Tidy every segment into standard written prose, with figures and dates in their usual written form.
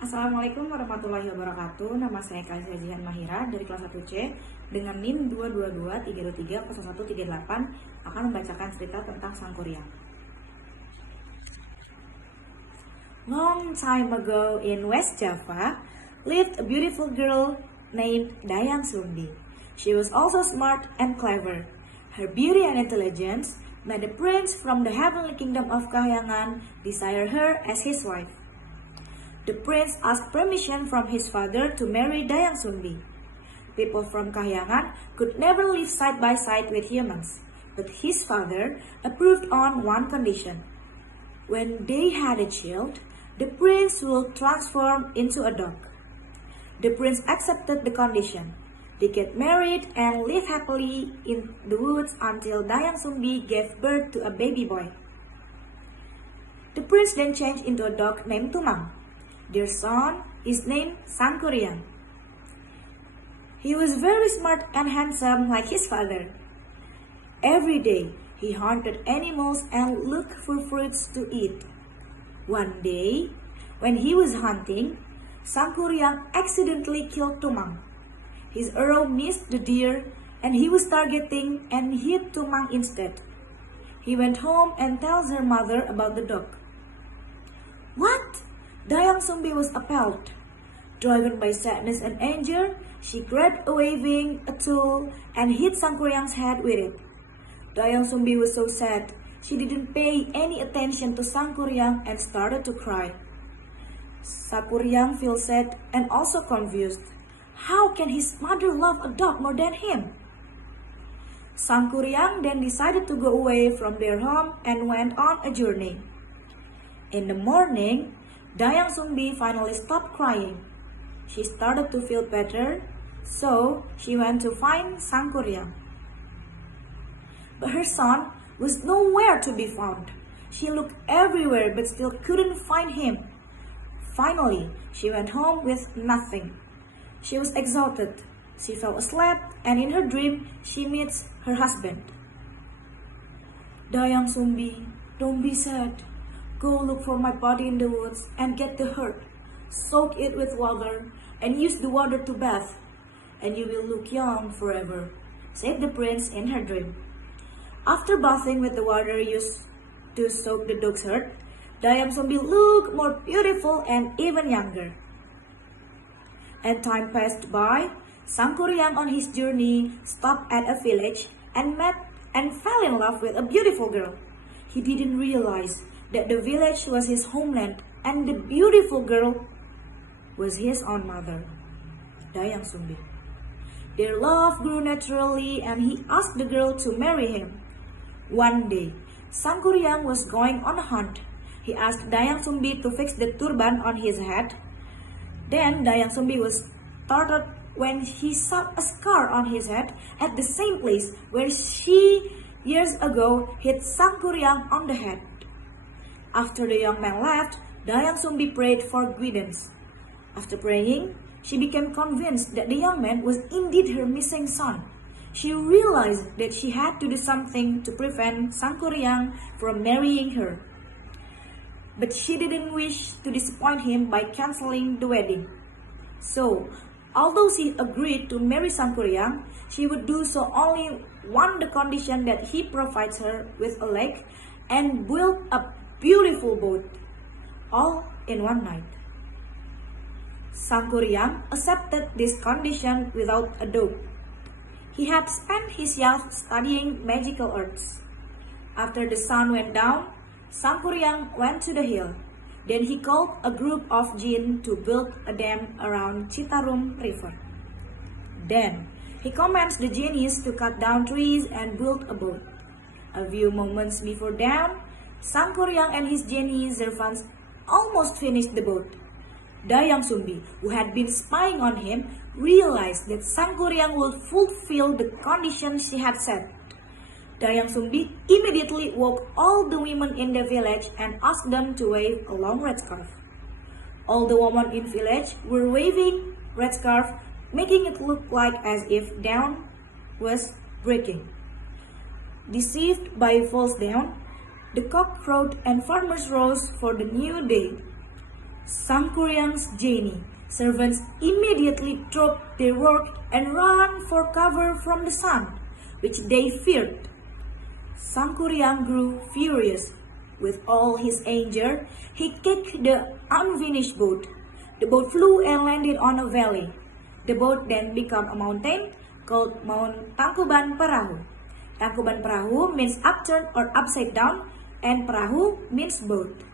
Assalamualaikum warahmatullahi wabarakatuh. Nama saya Kalisa Jihan Mahira dari kelas 1C dengan NIM 222-323-0138 akan membacakan cerita tentang Sang Kuryang. Long time ago in West Java lived a beautiful girl named Dayang Sumbi. She was also smart and clever. Her beauty and intelligence made the prince from the heavenly kingdom of Kahyangan desire her as his wife. The prince asked permission from his father to marry Dayang Sumbi. People from Kahyangan could never live side by side with humans, but his father approved on one condition. When they had a child, the prince will transform into a dog. The prince accepted the condition. They get married and live happily in the woods until Dayang Sumbi gave birth to a baby boy. The prince then changed into a dog named Tumang. Their son is named Sang Kuryang. He was very smart and handsome like his father. Every day, he hunted animals and looked for fruits to eat. One day, when he was hunting, Sang Kuryang accidentally killed Tumang. His arrow missed the deer and he was targeting and hit Tumang instead. He went home and tells her mother about the dog. "What?" Dayang Sumbi was appalled. Driven by sadness and anger, she grabbed a waving a tool and hit Sang Kuryang's head with it. Dayang Sumbi was so sad, she didn't pay any attention to Sang Kuryang and started to cry. Sang Kuryang feels sad and also confused. How can his mother love a dog more than him? Sang Kuryang then decided to go away from their home and went on a journey. In the morning, Dayang Sumbi finally stopped crying. She started to feel better, so she went to find Sang Kuryang. But her son was nowhere to be found. She looked everywhere but still couldn't find him. Finally, she went home with nothing. She was exhausted. She fell asleep, and in her dream, she meets her husband. "Dayang Sumbi, don't be sad. Go look for my body in the woods and get the herd. Soak it with water and use the water to bath, and you will look young forever," said the prince in her dream. After bathing with the water used to soak the dog's herd, Dayang Sumbi looked more beautiful and even younger. And time passed by. Sang Kuryang on his journey stopped at a village and met and fell in love with a beautiful girl. He didn't realize that the village was his homeland and the beautiful girl was his own mother, Dayang Sumbi. Their love grew naturally and he asked the girl to marry him. One day, Sang Kuryang was going on a hunt. He asked Dayang Sumbi to fix the turban on his head. Then Dayang Sumbi was startled when he saw a scar on his head at the same place where she years ago hit Sang Kuryang on the head. After the young man left, Dayang Sumbi prayed for guidance. After praying, she became convinced that the young man was indeed her missing son. She realized that she had to do something to prevent Sang Kuryang from marrying her. But she didn't wish to disappoint him by canceling the wedding. So, although she agreed to marry Sang Kuryang, she would do so only on the condition that he provides her with a lake and build a beautiful boat, all in one night. Sang Kuryang accepted this condition without a doubt. He had spent his youth studying magical arts. After the sun went down, Sang Kuryang went to the hill. Then he called a group of jinn to build a dam around Citarum River. Then he commands the genies to cut down trees and build a boat. A few moments before dawn, Sang Kuryang and his genie servants almost finished the boat. Dayang Sumbi, who had been spying on him, realized that Sang Kuryang would fulfill the conditions she had set. Dayang Sumbi immediately woke all the women in the village and asked them to wave a long red scarf. All the women in the village were waving red scarf, making it look like as if dawn was breaking. Deceived by false dawn, the cock crowed and farmers rose for the new day. Sangkuriang's journey. Servants immediately dropped their work and ran for cover from the sun, which they feared. Sangkuriang grew furious. With all his anger, he kicked the unfinished boat. The boat flew and landed on a valley. The boat then became a mountain called Mount Tangkuban Perahu. Tangkuban Perahu means upturned or upside down, and Perahu means boat.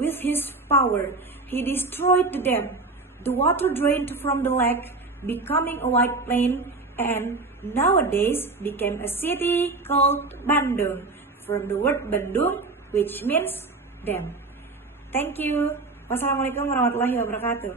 With his power, he destroyed the dam. The water drained from the lake, becoming a wide plain, and nowadays became a city called Bandung, from the word Bandung, which means dam. Thank you. Wassalamualaikum warahmatullahi wabarakatuh.